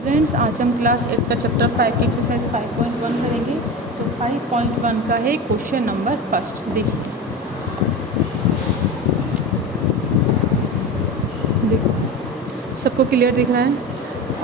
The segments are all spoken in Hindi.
स्टूडेंट्स, आज हम क्लास 8 का चैप्टर 5 की एक्सरसाइज 5.1 करेंगे। तो 5.1 का है क्वेश्चन नंबर फर्स्ट। देखो सबको क्लियर दिख रहा है।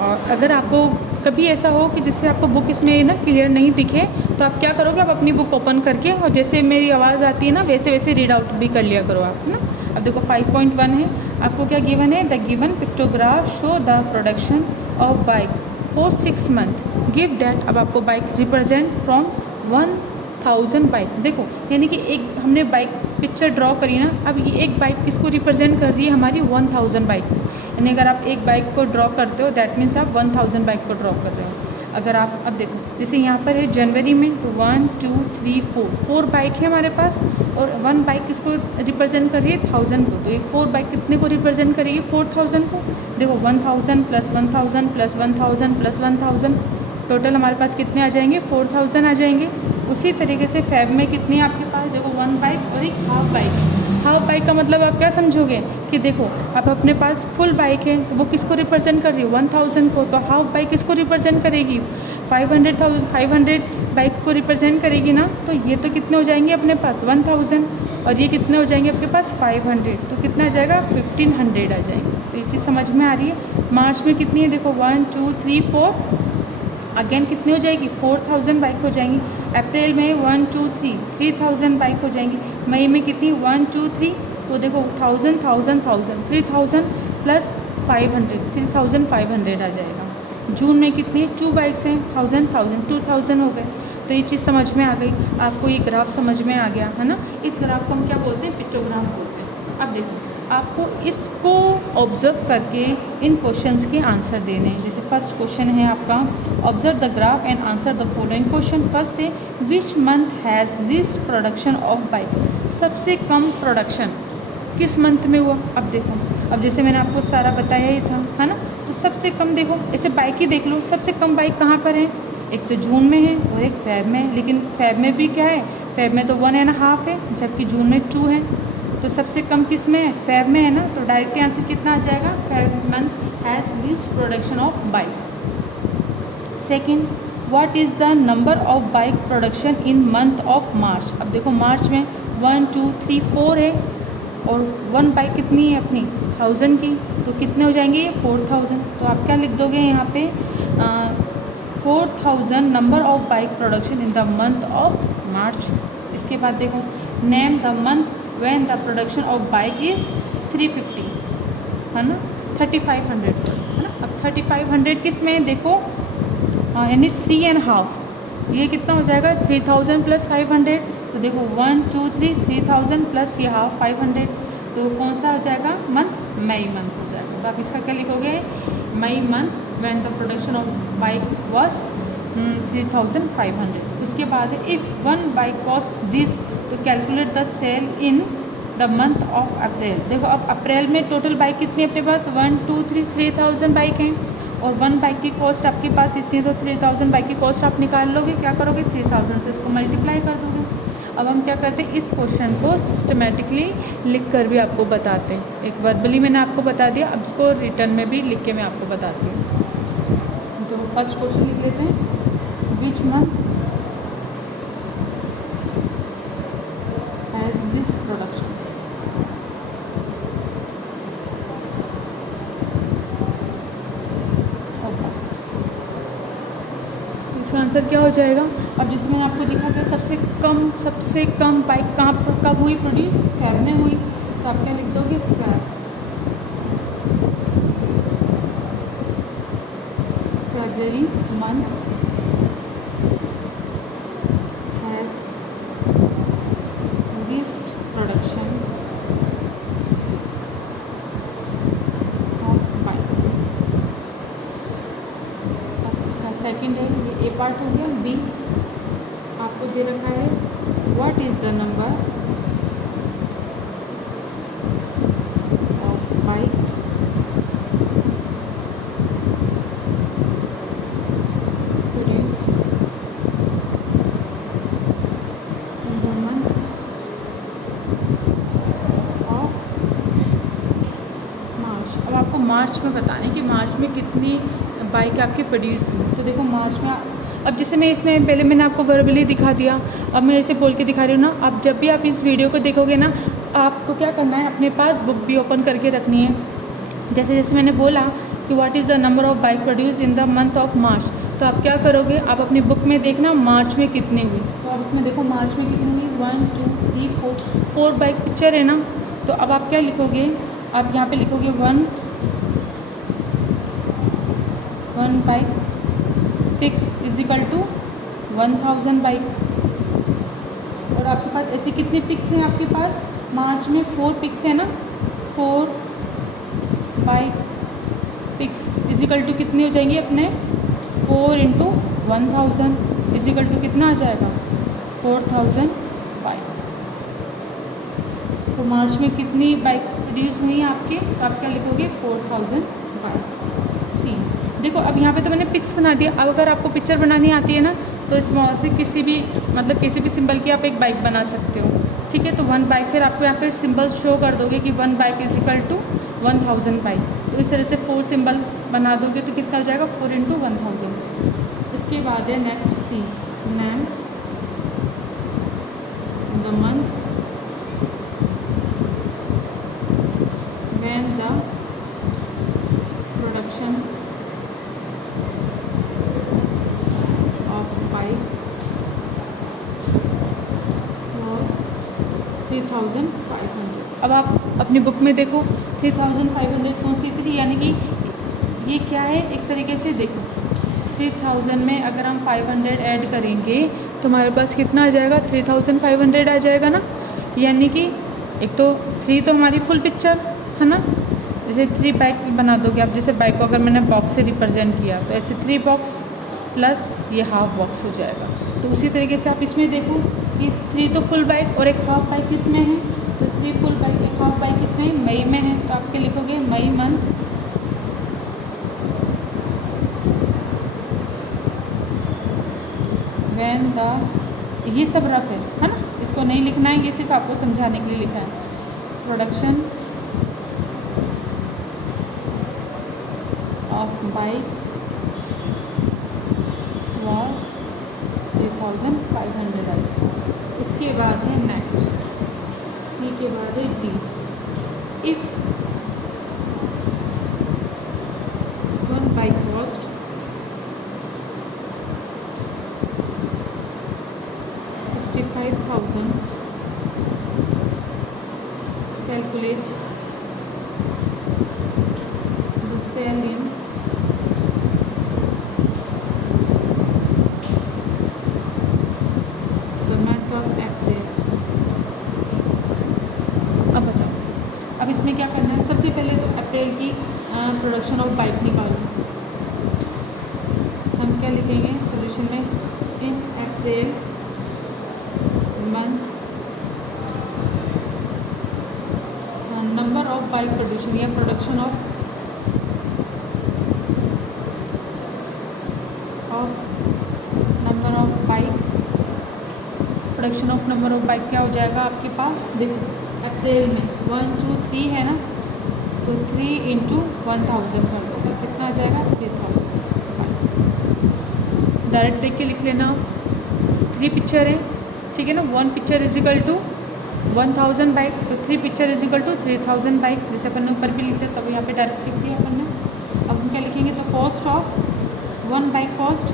और अगर आपको कभी ऐसा हो कि जिससे आपको बुक इसमें ना क्लियर नहीं दिखे, तो आप क्या करोगे, आप अपनी बुक ओपन करके और जैसे मेरी आवाज़ आती है ना वैसे वैसे रीड आउट भी कर लिया करो आप ना। अब देखो 5.1 है, आपको क्या गिवन है, the given pictograph show the production of bike for 6 month give that. अब आपको बाइक रिप्रेजेंट फ्रॉम 1000 बाइक। देखो यानी कि एक हमने बाइक पिक्चर ड्रॉ करी ना, अब ये एक बाइक किसको रिप्रेजेंट कर रही है, हमारी 1000 बाइक। यानी अगर आप एक बाइक को ड्रॉ करते हो दैट मीन्स आप 1000 बाइक को ड्रॉ कर रहे हो। अगर आप अब देखो जैसे यहाँ पर है जनवरी में, तो 1 2 3 4 बाइक है हमारे पास, और 1 बाइक किसको रिप्रेजेंट कर रही है, 1000 को। तो ये 4 बाइक कितने को रिप्रेजेंट करेगी, 4000 को। देखो 1000 प्लस 1000 प्लस 1000 प्लस 1000, टोटल हमारे पास कितने आ जाएंगे, 4000 आ जाएंगे। उसी तरीके से फैब में कितने आपके पास, देखो 1 बाइक और एक हाफ बाइक। हाफ बाइक का मतलब आप क्या समझोगे कि देखो अब अपने पास फुल बाइक है तो वो किसको रिप्रेजेंट कर रही है, 1000 को। तो हाफ बाइक किसको रिप्रेजेंट करेगी, 500 बाइक को रिप्रेजेंट करेगी ना। तो ये तो कितने हो जाएंगे अपने पास 1000, और ये कितने हो जाएंगे आपके पास 500, तो कितना आ जाएगा 1500 आ जाएंगे। तो ये चीज़ समझ में आ रही है। मार्च में कितनी है, देखो 1 2 3 4, अगेन कितनी हो जाएगी, 4000 बाइक हो जाएंगी। अप्रैल में 1 2 3 3000 बाइक हो जाएंगी। मई में कितनी 1 2 3, तो देखो 1000 1000 1000 3000 प्लस 500 3500 आ जाएगा। जून में कितनी 2 बाइक्स हैं, 1000 1000 2000 हो गए। तो ये चीज़ समझ में आ गई आपको, ये ग्राफ समझ में आ गया है ना। इस ग्राफ को हम क्या बोलते हैं, पिक्टोग्राफ बोलते हैं। अब देखो आपको इसको ऑब्जर्व करके इन क्वेश्चंस के आंसर देने हैं। जैसे फर्स्ट क्वेश्चन है आपका, observe the graph and answer the following question. First है, which month has least production of bike. सबसे कम प्रोडक्शन किस मंथ में हुआ। अब देखो, अब जैसे मैंने आपको सारा बताया ही था है ना। तो सबसे कम देखो, ऐसे बाइक ही देख लो, सबसे कम बाइक कहाँ पर है, एक तो जून में है और एक फैब में है। लेकिन फैब में भी क्या है, फैब में तो 1.5 है, जबकि जून में 2 है। तो सबसे कम किस में है, फैब में है ना। तो डायरेक्टली आंसर कितना आ जाएगा, Feb month has least production of bike. Second, what is the number of bike production in month of March. अब देखो मार्च में 1 2 3 4 है, और 1 बाइक कितनी है अपनी 1000 की, तो कितने हो जाएंगे ये 4000। तो आप क्या लिख दोगे यहाँ पे 4000 number of bike production in the month of मार्च। इसके बाद देखो, name the month when the production of bike is 350 है ना, 3500 है ना। अब 3500 किस में देखो, यानी 3.5, ये कितना हो जाएगा 3000 प्लस 500। तो देखो 1 2 3 3000 प्लस ये हाफ 500, तो कौन सा हो जाएगा मंथ, मई मंथ हो जाएगा। तो आप इसका क्या लिखोगे, May month when the production of bike was 3500। उसके बाद इफ़ 1 बाइक कॉस्ट दिस, तो calculate the sale in the month of April. देखो अब अप्रैल में टोटल बाइक कितनी है अपने पास, 1 2 3 3000 बाइक हैं, और 1 बाइक की कॉस्ट आपके पास इतनी, तो 3000 बाइक की कॉस्ट आप निकाल लोगे, क्या करोगे 3000 से इसको मल्टीप्लाई कर दोगे। अब हम क्या करते हैं, इस क्वेश्चन को सिस्टमेटिकली लिख कर भी आपको बताते हैं। एक वर्बली मैंने आपको बता दिया, अब इसको रिटर्न में भी लिख के मैं आपको बताती हूँ। तो फर्स्ट क्वेश्चन लिख लेते हैं, विच मंथ हैज़ दिस प्रोडक्शन। इसका आंसर क्या हो जाएगा। अब जैसे मैंने आपको दिखा था सबसे कम बाइक कहाँ कब हुई प्रोड्यूस, फैब में हुई। तो आप क्या लिख दोगे, February month has least production of bike. इसका सेकंड है, ये ए पार्ट हो गया। बी आपको दे रखा है, what is the number of bike produced in the month of March. अब आपको मार्च में बताने कि मार्च में कितनी बाइक आपकी प्रोड्यूस हुई। तो देखो मार्च में अब जैसे मैं इसमें पहले मैंने आपको वर्बली दिखा दिया, अब मैं ऐसे बोल के दिखा रही हूँ ना। अब जब भी आप इस वीडियो को देखोगे ना, आपको क्या करना है, अपने पास बुक भी ओपन करके रखनी है। जैसे जैसे मैंने बोला कि what is the number of bike produce in the month of मार्च, तो आप क्या करोगे, आप अपनी बुक में देखना मार्च में कितनी हुई। तो अब इसमें देखो मार्च में कितनी हुई, 1 2 3 4 बाइक पिक्चर है ना। तो अब आप क्या लिखोगे, आप यहाँ पे लिखोगे 1 bike pics is equal to 1000 bike. और आपके पास ऐसी कितनी पिक्स हैं आपके पास, मार्च में 4 पिक्स है ना, 4 bike pics is equal to कितनी हो जाएंगी अपने, 4 × 1000 इज इक्वल टू कितना आ जाएगा, 4000 बाइक। तो मार्च में कितनी बाइक प्रोड्यूस हुई हैं आपके, तो आप क्या लिखोगे, 4000 बाइक। सी देखो अब यहाँ पे तो मैंने पिक्स बना दिया। अब अगर आपको पिक्चर बनानी आती है ना, तो स्मॉल से किसी भी मतलब किसी भी सिंबल की आप एक बाइक बना सकते हो, ठीक है। तो 1 बाइक, फिर आपको यहाँ पे सिंबल शो कर दोगे कि 1 bike is equal to 1000 bike. तो इस तरह से 4 सिंबल बना दोगे तो कितना हो जाएगा, 4 × 1000। इसके बाद है next C, name the month when the production of bike was 3500। अब आप अपनी बुक में देखो 3500 कौन सी थी, यानी कि ये क्या है, एक तरीके से देखो 3000 में अगर हम 500 ऐड करेंगे तो हमारे पास कितना आ जाएगा, 3500 आ जाएगा ना। यानी कि एक तो 3 तो हमारी फुल पिक्चर है ना, जैसे 3 बाइक बना दोगे आप। जैसे बाइक को अगर मैंने बॉक्स से रिप्रेजेंट किया तो ऐसे 3 बॉक्स प्लस ये हाफ बॉक्स हो जाएगा। तो उसी तरीके से आप इसमें देखो कि 3 तो फुल बाइक और एक हाफ बाइक किसमें है, तो 3 फुल बाइक एक हाफ बाइक किसमें, मई में है। तो आप क्या लिखोगे, मई मंथ व्हेन द, ये सब रफ है ना, इसको नहीं लिखना है, ये सिर्फ आपको समझाने के लिए लिखा है। प्रोडक्शन ऑफ बाइक वॉज 3500 आई। इसके बाद है नेक्स्ट सी के बाद है D, if 1 bike cost 65,000, calculate the sale in the month of April। अब बताओ, अब इसमें क्या करना है, सबसे पहले तो अप्रैल की प्रोडक्शन ऑफ बाइक निकालो। हम क्या लिखेंगे सॉल्यूशन में, in April month number of bike production या production of number of bike, production of number of bike क्या हो जाएगा आपके पास, देखो अप्रैल में 1 2 3 है ना, तो 3 × 1000 कर दोगे, कितना आ जाएगा, 3000। डायरेक्ट देख के लिख लेना, 3 पिक्चर है, ठीक है ना। 1 picture is equal to 1000 bike, तो 3 picture is equal to 3000 bike, जैसे अपन ने ऊपर भी लिखते हैं तब यहाँ पे डायरेक्ट लिख दिया अपन ने। अब हम क्या लिखेंगे, तो cost of 1 bike cost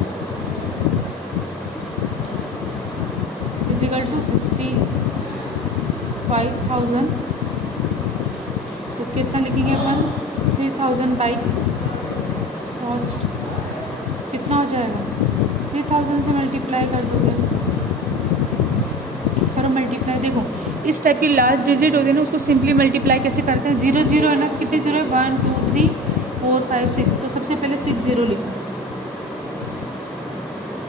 is equal to 65,000, तो कितना लिखेंगे अपन, 3000 बाइक कॉस्ट कितना हो जाएगा, 3000 से मल्टीप्लाई कर दोगे, करो मल्टीप्लाई। देखो इस टाइप की लास्ट डिजिट होती है ना, उसको सिंपली मल्टीप्लाई कैसे करते हैं, 0 0 है ना, तो कितने 0 है, 1 2 3 4 5 6, तो सबसे पहले 6 0 लिखो,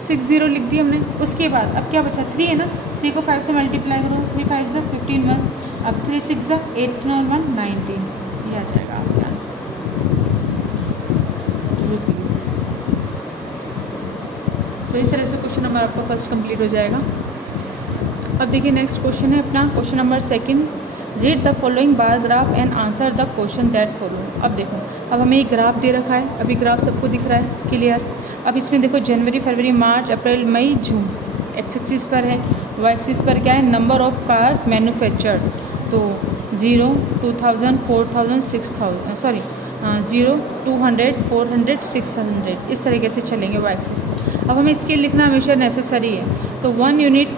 6 0 लिख दी हमने। उसके बाद अब क्या बचा, 3 है ना, 3 को 5 से मल्टीप्लाई करो, 3 5 से 15 1, अब 3 6 8 9 1 19, ये आ जाएगा आपका आंसर रुपीज़। तो इस तरह से क्वेश्चन नंबर आपका फर्स्ट कंप्लीट हो जाएगा। अब देखिए नेक्स्ट क्वेश्चन है अपना question number second, read the following bar graph and answer the question that follow. अब देखो, अब हमें एक ग्राफ दे रखा है, अभी ग्राफ सबको दिख रहा है क्लियर। अब इसमें देखो जनवरी, फरवरी, मार्च, अप्रैल, मई, जून एक्स एक्सिस पर है, वाई एक्सिस पर क्या है, नंबर ऑफ कार्स मैन्युफैक्चर्ड। तो 0, 2000, 4000, 6000, सॉरी 0, 200, 400, 600, इस तरीके से चलेंगे वाई एक्सिस पर। अब हमें स्केल लिखना हमेशा नेसेसरी है। तो 1 यूनिट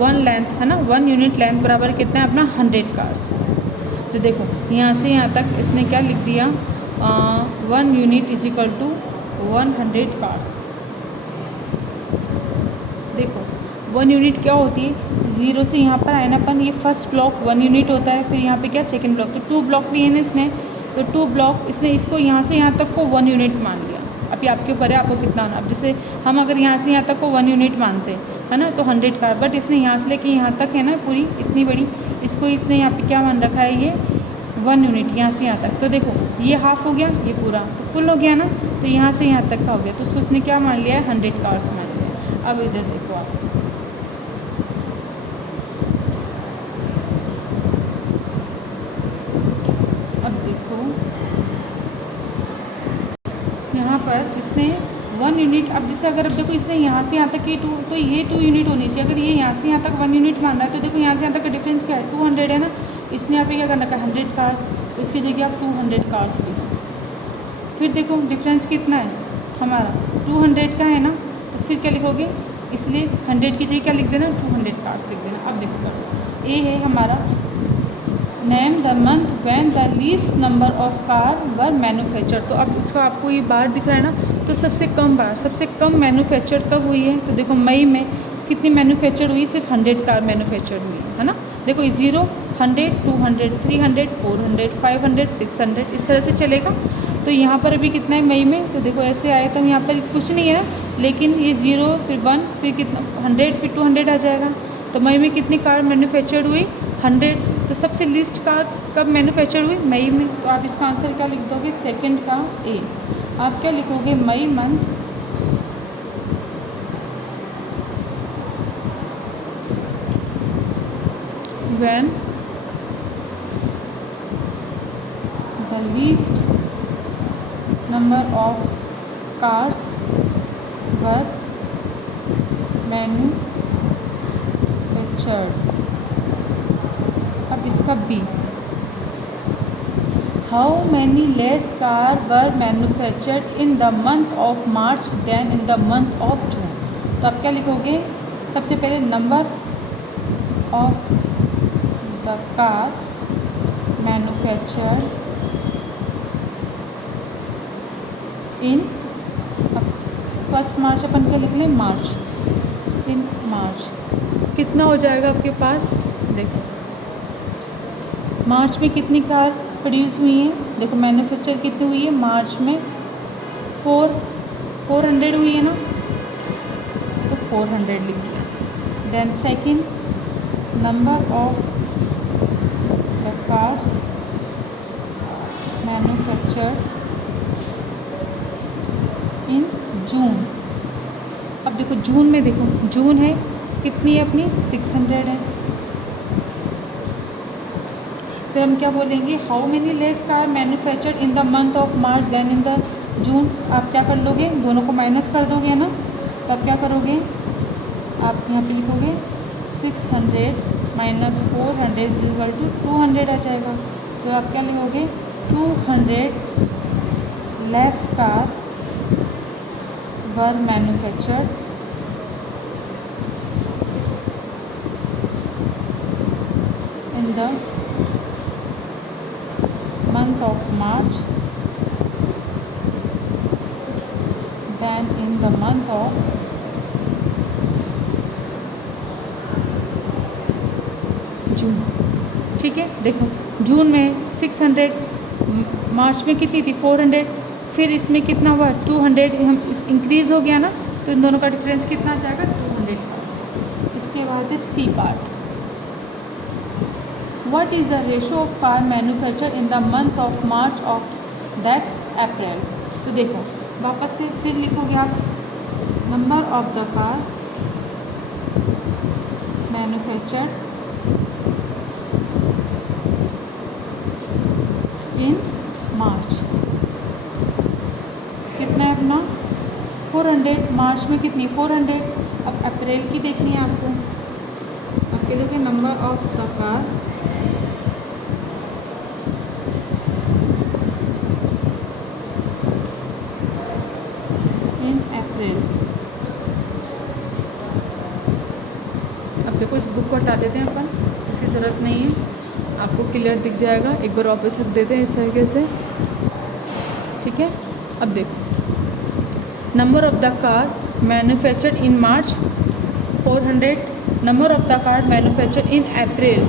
1 लेंथ है ना, 1 यूनिट लेंथ बराबर कितना है अपना 100 कार्स। तो देखो यहाँ से यहाँ तक इसने क्या लिख दिया, 1 unit is equal to 100 cars. देखो 1 यूनिट क्या होती है, 0 से यहाँ पर आए ना अपन, ये फर्स्ट ब्लॉक 1 यूनिट होता है, फिर यहाँ पे क्या सेकंड ब्लॉक, तो 2 ब्लॉक भी है ना इसने, तो 2 ब्लॉक इसने इसको यहाँ से यहाँ तक को 1 यूनिट मान लिया। अभी आपके ऊपर है आपको कितना आना। अब जैसे हम अगर यहाँ से यहाँ तक को 1 यूनिट मानते हैं है ना, तो 100 कार, बट इसने यहाँ से लेके यहाँ तक है ना पूरी इतनी बड़ी, इसको इसने यहाँ पे क्या मान रखा है, ये 1 यूनिट यहाँ से यहाँ तक। तो देखो ये हाफ हो गया, ये पूरा तो फुल हो गया ना, तो यहाँ से यहाँ तक का हो गया, तो उसको उसने क्या मान लिया है, 100 कार्स मान लिया। अब इधर देखो आप, अब देखो यहाँ पर इसने 1 यूनिट, अब जैसे अगर अब देखो इसने यहाँ से यहाँ तक ये 2, तो ये 2 यूनिट होनी चाहिए। अगर ये यहाँ से यहाँ तक 1 यूनिट मान रहा है, तो देखो यहाँ से यहाँ तक का डिफरेंस क्या है, 200 है ना। इसने यहाँ पे क्या करना है, 100 कार्स, उसकी जगह आप 200 कार्स लिखो। फिर देखो डिफरेंस कितना है हमारा, 200 का है ना, तो फिर क्या लिखोगे, इसलिए 100 की जगह क्या लिख देना, 200 कार्स लिख देना। अब देखो ए है हमारा, name the month when the least number of car were manufacture. तो अब उसका आपको ये बार दिख रहा है ना, तो सबसे कम बार, सबसे कम मैन्युफैक्चर कब हुई है, तो देखो मई में कितनी मैन्युफैक्चर हुई, सिर्फ 100 कार मैन्युफैक्चर हुई है ना। देखो 0, 100, 200, 300, 400, 500, 600, इस तरह से चलेगा। तो यहाँ पर अभी कितना है मई में, तो देखो ऐसे आया, तो यहाँ पर कुछ नहीं है ना, लेकिन ये 0 फिर 1 फिर कितना 100 फिर 200 आ जाएगा। तो मई में कितनी कार मैन्युफैक्चर्ड हुई, 100। तो सबसे लिस्ट कार कब मैन्युफैक्चर हुई, मई में। तो आप इसका आंसर क्या लिख दोगे, सेकंड का ए। आप क्या लिखोगे, May month when the least number of cars were manufactured. अब इसका B, how many less car were manufactured in the month of March then in the month of June. तो आप क्या लिखोगे, सबसे पहले number of the cars manufactured in, first March अपन क्या लिख लें, मार्च, इन मार्च कितना हो जाएगा आपके पास, देखो मार्च में कितनी कार प्रोड्यूस हुई हैं, देखो मैन्युफैक्चर कितनी हुई है मार्च में, 400 हुई है ना, तो 400 लिख दिया। Then second, number of the cars manufactured in June. अब देखो जून में, देखो जून है कितनी है अपनी, 600 है। फिर हम क्या बोलेंगे, how many less car manufactured in the month of March then in the June. आप क्या कर लोगे, दोनों को माइनस कर दोगे ना, तो आप क्या करोगे, आप यहाँ पे लिखोगे 600 माइनस 400 इज इक्वल टू 200 आ जाएगा। तो आप क्या लिखोगे, 200 less car were manufactured in the month of March than in the month of जून। ठीक है, देखो जून में 600, मार्च में कितनी थी 400, फिर इसमें कितना हुआ 200, हम इस इंक्रीज़ हो गया ना, तो इन दोनों का डिफरेंस कितना आ जाएगा 200। इसके बाद है C part, What is the ratio of car manufactured in the month of March of that April। तो देखो वापस से फिर लिखोगे आप, number of the car manufactured in March कितना है अपना 400, मार्च में कितनी 400। अब अप्रैल की देखनी है आपको, आप कह दोगे number of the car in April. अब देखो इस बुक को हटा देते हैं अपन, इसकी ज़रूरत नहीं है, आपको क्लियर दिख जाएगा। एक बार वापस रख देते हैं इस तरीके से, ठीक है। अब देखो number of the car manufactured in March 400, number of the car manufactured in April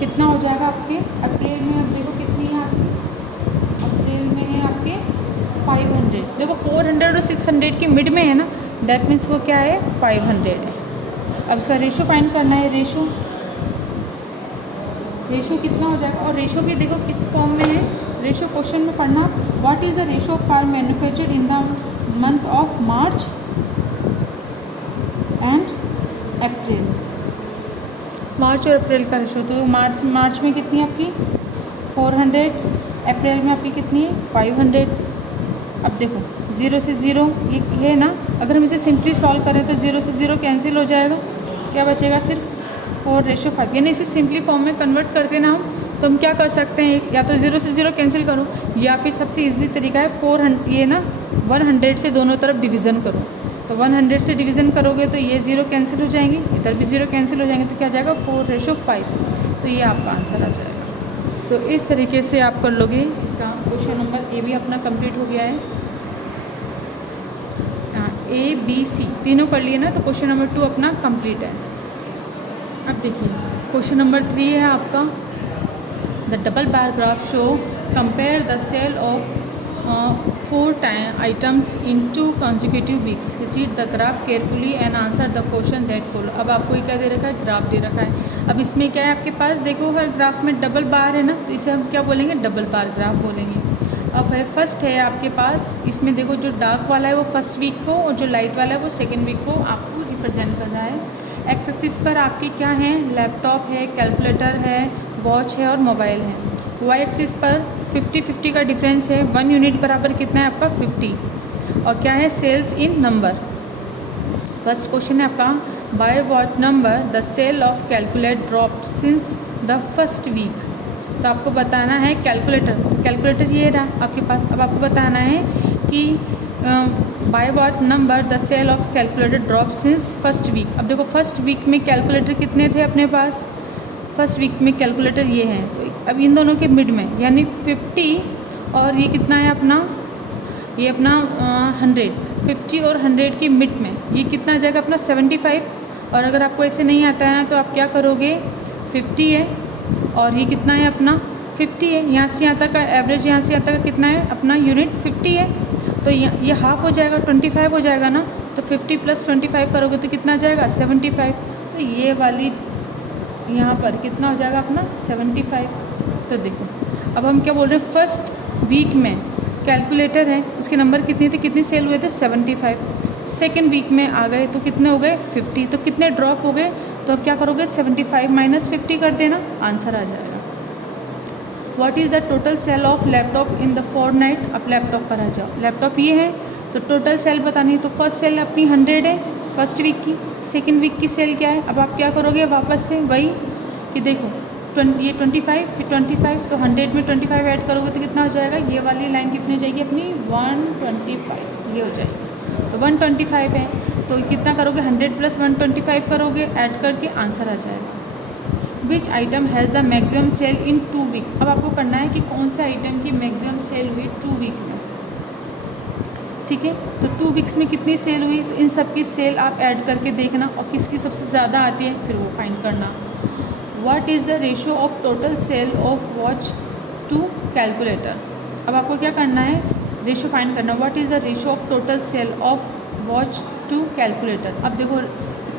कितना हो जाएगा आपके अप्रैल में। अब देखो कितनी है आपकी अप्रैल में है आपके 500। देखो 400 और 600 के मिड में है ना, दैट मीन्स वो क्या है 500 है। अब इसका रेशो फाइंड करना है, रेशो कितना हो जाएगा। और रेशो भी देखो किस फॉर्म में है, रेशो क्वेश्चन में पढ़ना, what is the ratio of car manufactured in the month of March and April. March और अप्रैल का रेशो, तो मार्च में कितनी है आपकी 400, अप्रैल में आपकी कितनी है 500। अब देखो 0 से 0 ये है ना, अगर हम इसे सिंपली सॉल्व करें तो 0 से 0 कैंसिल हो जाएगा, क्या बचेगा सिर्फ 4:5। यानी इसे सिंपली फॉर्म में कन्वर्ट कर देना हम, तो हम क्या कर सकते हैं, या तो 0 से 0 कैंसिल करो, या फिर सबसे ईजिली तरीका है 400 ये ना 100 से दोनों तरफ डिवीज़न करो। तो 100 से डिवीज़न करोगे तो ये 0 कैंसिल हो जाएंगे, इधर भी 0 कैंसिल हो जाएंगे, तो क्या जाएगा 4:5। तो ये आपका आंसर आ जाएगा। तो इस तरीके से आप कर लोगे। इसका क्वेश्चन नंबर ए भी अपना कंप्लीट हो गया है, A B C तीनों कर लिए ना, तो क्वेश्चन नंबर 2 अपना कंप्लीट है। अब देखिए क्वेश्चन नंबर 3 है आपका, the double bar graph show compare the sale of 4 items in 2 consecutive weeks, read the graph carefully and answer the question that follow. अब आपको क्या दे रखा है, ग्राफ दे रखा है। अब इसमें क्या है आपके पास, देखो हर ग्राफ में डबल बार है ना, तो इसे हम क्या बोलेंगे, डबल बार ग्राफ बोलेंगे। अब है फर्स्ट है आपके पास, इसमें देखो जो डार्क वाला है वो फर्स्ट वीक को, और जो लाइट वाला है वो सेकेंड वीक को आपको रिप्रेजेंट कर रहा है। एक्स एक्सिस पर आपकी क्या है, लैपटॉप है, कैलकुलेटर है, वॉच है और मोबाइल है। वाई एक्सिस पर 50-50 का डिफरेंस है, 1 यूनिट बराबर कितना है आपका 50, और क्या है sales in number. First question है आपका, by what number the sale of calculate drop since the first week. तो आपको बताना है कैलकुलेटर ये रहा आपके पास। अब आपको बताना है कि by what number the sale of calculator drop since first week. अब देखो फर्स्ट वीक में कैलकुलेटर कितने थे अपने पास, फर्स्ट वीक में कैलकुलेटर ये हैं, तो अब इन दोनों के मिड में यानी 50 और ये कितना है अपना, ये अपना 100, 50 और 100 के मिड में ये कितना आ जाएगा अपना 75। और अगर आपको ऐसे नहीं आता है ना, तो आप क्या करोगे, 50 है और ये कितना है अपना 50 है, यहाँ से यहाँ तक का एवरेज, यहाँ से यहाँ तक का कितना है अपना यूनिट 50 है, तो ये हाफ हो जाएगा 25 हो जाएगा ना, तो 50 + 25 करोगे तो कितना आ जाएगा 75। तो ये वाली यहाँ पर कितना हो जाएगा अपना 75। तो देखो अब हम क्या बोल रहे हैं, फर्स्ट वीक में कैलकुलेटर है उसके नंबर कितने थे, कितने सेल हुए थे 75। सेकेंड वीक में आ गए तो कितने हो गए 50, तो कितने ड्रॉप हो गए, तो अब क्या करोगे 75 - 50 कर देना, आंसर आ जाएगा। What is the total sale of laptop in the fortnight. अब लैपटॉप पर आ जाओ, लैपटॉप ये है तो टोटल सेल बतानी है, तो फर्स्ट सेल अपनी 100 है फर्स्ट वीक की, सेकेंड वीक की सेल क्या है। अब आप क्या करोगे वापस से वही कि देखो ये 25 फिर 25, तो 100 में 25 ऐड करोगे तो कितना हो जाएगा, ये वाली लाइन कितनी हो जाएगी अपनी 125, ये हो जाएगी। तो 125 है, तो कितना करोगे 100 + 125 करोगे, ऐड करके आंसर आ जाएगा। Which item has the maximum sale in 2 week. अब आपको करना है कि कौन से आइटम की मैक्सिमम सेल हुई 2 वीक में, ठीक है। तो 2 वीक्स में कितनी सेल हुई, तो इन सब की सेल आप ऐड करके देखना और किसकी सबसे ज़्यादा आती है फिर वो फाइंड करना। What is the ratio of total sale of watch to calculator. अब आपको क्या करना है, रेशियो फाइंड करना। What is the ratio of total sale of watch to calculator. अब देखो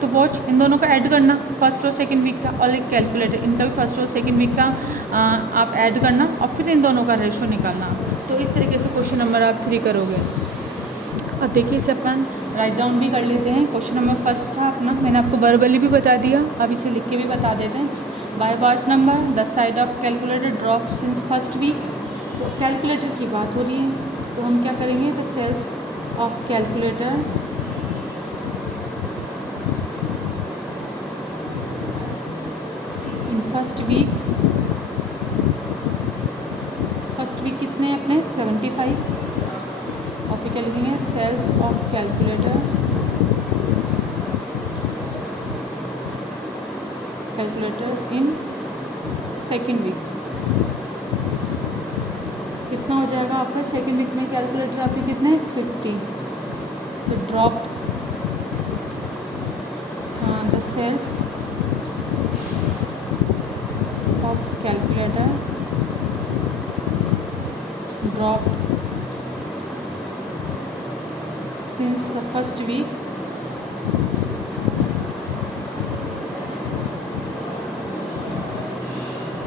तो वॉच इन दोनों का ऐड करना, फर्स्ट और सेकंड वीक का, और एक कैलकुलेटर इनका भी फर्स्ट और सेकंड वीक का आप ऐड करना और फिर इन दोनों का रेशियो निकालना। तो इस तरीके से क्वेश्चन नंबर आप 3 करोगे। अब देखिए इसे अपन राइट डाउन भी कर लेते हैं। क्वेश्चन नंबर फर्स्ट था अपना, मैंने आपको वर्बली भी बता दिया, अब इसे लिख के भी बता देते हैं। By what number the side of calculator drop since first week. तो कैलकुलेटर की बात हो रही है, तो हम क्या करेंगे, the sales of calculator in first week कितने हैं अपने 75, और फिर क्या लिखेंगे, sales of calculators in second week. कितना हो जाएगा आपका सेकेंड वीक में कैलकुलेटर आपके कितने 50, तो dropped the sales of calculator dropped since the first week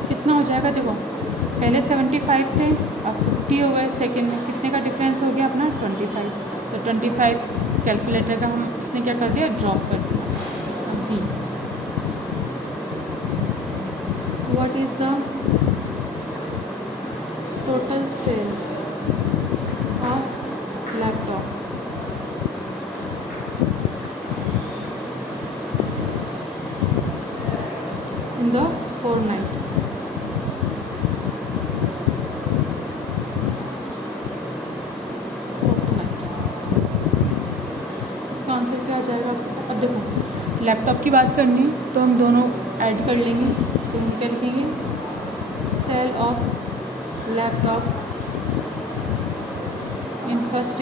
कितना हो जाएगा, देखो पहले 75 थे, अब 50 हो गए सेकेंड में, कितने का डिफरेंस हो गया अपना 25, तो 25 कैलकुलेटर का हम इसने क्या कर दिया, ड्रॉप कर दिया। What is the total sale of laptop in the fortnight, इसका आंसर क्या आ जाएगा। अब देखो लैपटॉप की बात करनी है तो हम दोनों ऐड कर लेंगे, तो हम क्या लिखेंगे, sale of laptop in first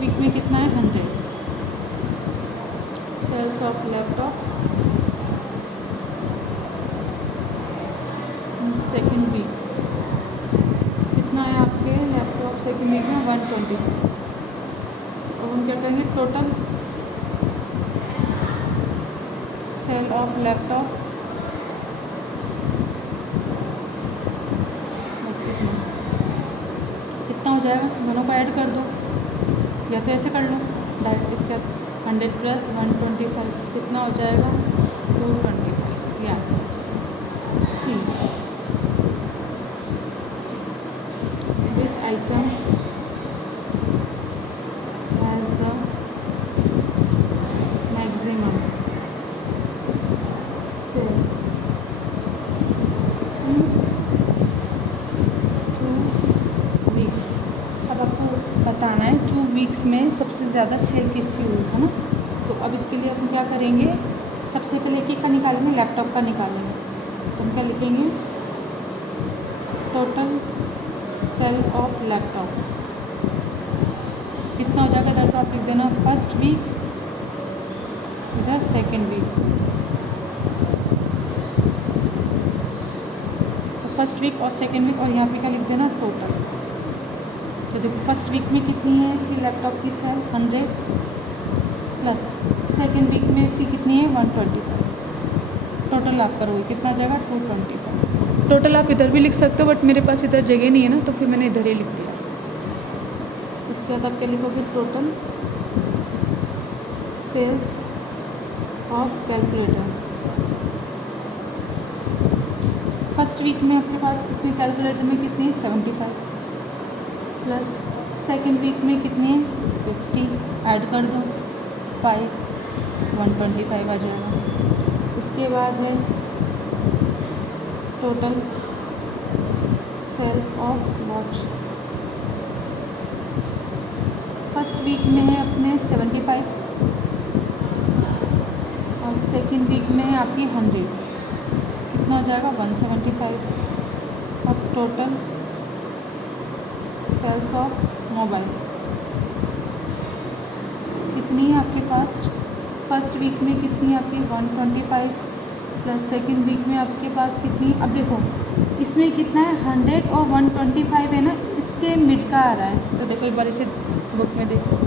week में कितना है 100, sales of laptop in second week कितना है आपके लैपटॉप सेकेंड वीक में 125। अब हम क्या करेंगे, टोटल सेल ऑफ लैपटॉप बस कितना हो जाएगा, दोनों को ऐड कर दो, या तो ऐसे कर लो डायरेक्ट, इसके 100 प्लस 125 कितना हो जाएगा 225, ये आंसर हो जाएगा। C, which item has the maximum sale in 2 weeks. अब आपको बताना है 2 वीक्स में सबसे ज़्यादा सेल किसकी हुई है ना, तो अब इसके लिए हम क्या करेंगे, सबसे पहले किस का निकालेंगे, लैपटॉप का निकालेंगे, तो हम क्या लिखेंगे, टोटल सेल ऑफ लैपटॉप कितना हो जाएगा, इधर तो आप लिख देना फर्स्ट वीक, इधर सेकेंड वीक, तो फर्स्ट वीक और सेकेंड वीक, और यहाँ पे क्या लिख देना टोटल। तो देखो फर्स्ट वीक में कितनी है इसकी लैपटॉप की सेल 100, प्लस सेकेंड वीक में इसकी कितनी है 125, टोटल आप करोगे कितना जाएगा 225। टोटल आप इधर भी लिख सकते हो, बट मेरे पास इधर जगह नहीं है ना, तो फिर मैंने इधर ही लिख दिया। इसके बाद आप क्या लिखोगे, total sales of calculator first week में आपके पास इसमें कैलकुलेटर में कितनी है 75, प्लस सेकेंड वीक में कितनी है 50, ऐड कर दो 5, 125 आ जाएगा। इसके बाद है total sale of watch first week में है अपने 75, और सेकेंड वीक में है आपकी 100, कितना हो जाएगा 175। अब टोटल सेल्स ऑफ मोबाइल कितनी है आपके पास, फर्स्ट वीक में कितनी है आपकी 125, प्लस सेकेंड वीक में आपके पास कितनी। अब देखो इसमें कितना है 100 और 125 है ना, इसके मिड का आ रहा है, तो देखो एक बार इसे बुक में देखो,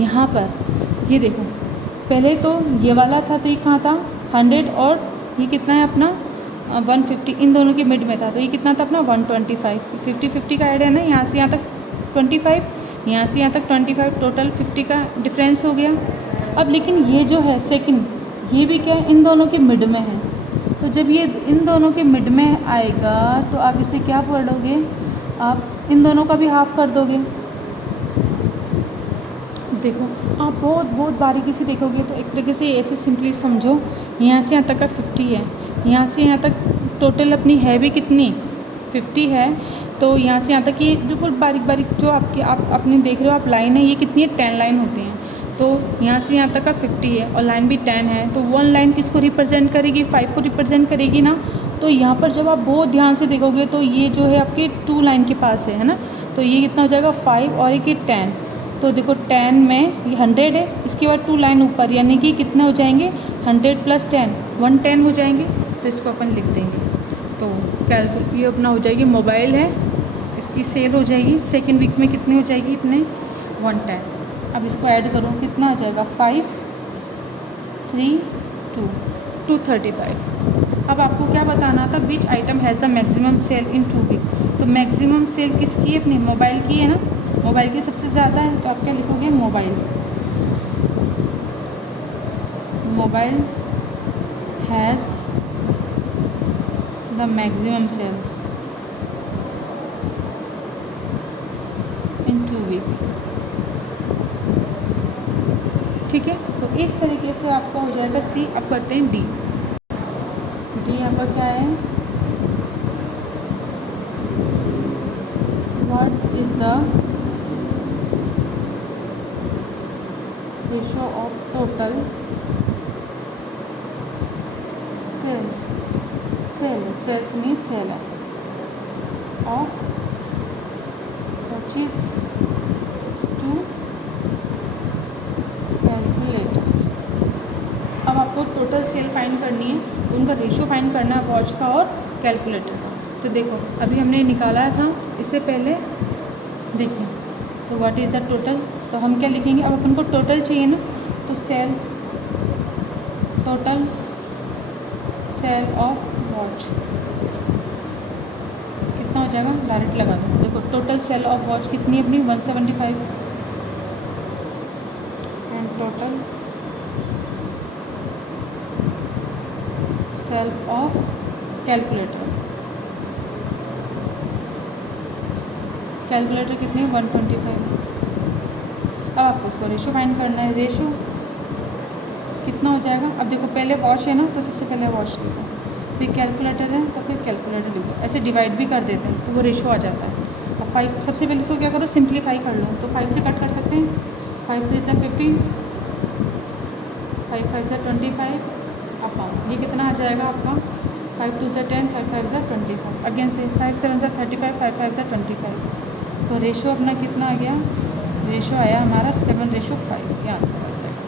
यहाँ पर ये देखो पहले तो ये वाला था, तो ये कहाँ था 100, और ये कितना है अपना 150, इन दोनों के मिड में था, तो ये कितना था अपना 125, 50-50 का ऐड है ना, यहाँ से यहाँ तक 25, यहाँ से यहाँ तक 25, टोटल 50 का डिफरेंस हो गया। अब लेकिन ये जो है सेकंड, ये भी क्या है इन दोनों के मिड में है, तो जब ये इन दोनों के मिड में आएगा तो आप इसे क्या पढ़ोगे, आप इन दोनों का भी हाफ कर दोगे। देखो आप बहुत बहुत बारीकी से देखोगे तो एक तरीके से ऐसे सिंपली समझो, यहाँ से यहाँ तक का 50 है, यहाँ से यहाँ तक टोटल अपनी है भी कितनी 50 है। तो यहाँ से यहाँ तक ये बिल्कुल बारीक बारीक जो आप अपने देख रहे हो आप लाइन है, ये कितनी है 10 लाइन होती हैं। तो यहाँ से यहाँ तक का 50 है और लाइन भी 10 है, तो 1 लाइन किसको रिप्रेजेंट करेगी, 5 को रिप्रेजेंट करेगी ना। तो यहाँ पर जब आप बहुत ध्यान से देखोगे तो ये जो है आपकी 2 लाइन के पास है ना। तो ये कितना हो जाएगा 5 और एक 10। तो देखो 10 में ये 100 है, इसके बाद 2 लाइन ऊपर, यानी कि कितने हो जाएंगे 100 + 10 110 हो जाएंगे। तो इसको अपन लिख देंगे। तो ये अपना हो जाएगी मोबाइल है, इसकी सेल हो जाएगी सेकेंड वीक में कितनी हो जाएगी अपने 110। अब इसको ऐड करो कितना आ जाएगा 5 3 2 235। अब आपको क्या बताना था, which item has the maximum sale in 2 week. तो मैक्सिमम सेल किसकी है, अपनी मोबाइल की है ना, मोबाइल की सबसे ज़्यादा है। तो आप क्या लिखोगे, mobile has the maximum sale in 2 week. ठीक है, तो इस तरीके से आपका हो जाएगा सी। अब करते हैं डी। डी यहाँ पर क्या है, what is the ratio of total sales नहीं सेल है ऑफ परचेज टू कैलकुलेटर। अब आपको टोटल सेल फाइंड करनी है, तो उनका रेशो फाइंड करना है वॉच का और कैलकुलेटर का। तो देखो अभी हमने निकाला था इससे पहले, देखिए तो व्हाट इज़ द टोटल, तो हम क्या लिखेंगे, अब अपन को टोटल चाहिए ना, तो टोटल सेल ऑफ वॉच कितना हो जाएगा, डायरेक्ट लगा दो। देखो टोटल सेल ऑफ वॉच कितनी है अपनी 175 and total sale of calculator कितनी है 125। अब आपको उसको रेशो फाइंड करना है, रेशो कितना हो जाएगा। अब देखो पहले वॉच है ना, तो सबसे पहले वॉच लिखो, फिर कैलकुलेटर है तो फिर कैलकुलेटर लिखो, ऐसे डिवाइड भी कर देते हैं तो वो रेशो आ जाता है। अब 5 सबसे पहले इसको क्या करो, सिंप्लीफाई कर लो। तो 5 से कट कर सकते हैं, 5 3 से 15, 5 5 से 25 अपॉन ये कितना आ जाएगा आपका 5 2 से 10, 5 5 से 25, अगेन से 5 7 से 35, 5 5 से 25। तो रेशो अपना कितना आ गया, रेशो आया हमारा 7:5, ये आंसर आ जाएगा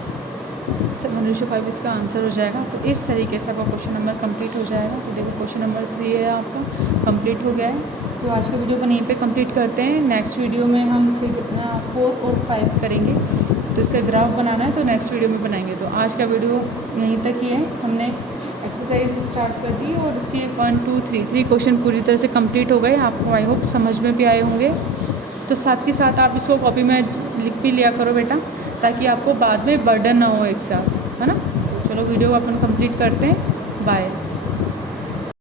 7:5 इसका आंसर हो जाएगा। तो इस तरीके से आपका क्वेश्चन नंबर कंप्लीट हो जाएगा। तो देखो क्वेश्चन नंबर 3 है आपका कंप्लीट हो गया है। तो आज का वीडियो को यहीं पे कंप्लीट करते हैं। नेक्स्ट वीडियो में हम इसे कितना 4 और 5 करेंगे, तो इससे ग्राफ बनाना है तो नेक्स्ट वीडियो में बनाएंगे। तो आज का वीडियो यहीं तक ही है, हमने एक्सरसाइज स्टार्ट कर दी और इसके 1 2 3 क्वेश्चन पूरी तरह से कंप्लीट हो गए। आपको आई होप समझ में भी आए होंगे। तो साथ के साथ आप इसको कॉपी में लिख भी लिया करो बेटा, ताकि आपको बाद में बर्डन ना हो एक साथ, है ना। चलो वीडियो अपन कंप्लीट करते हैं, बाय।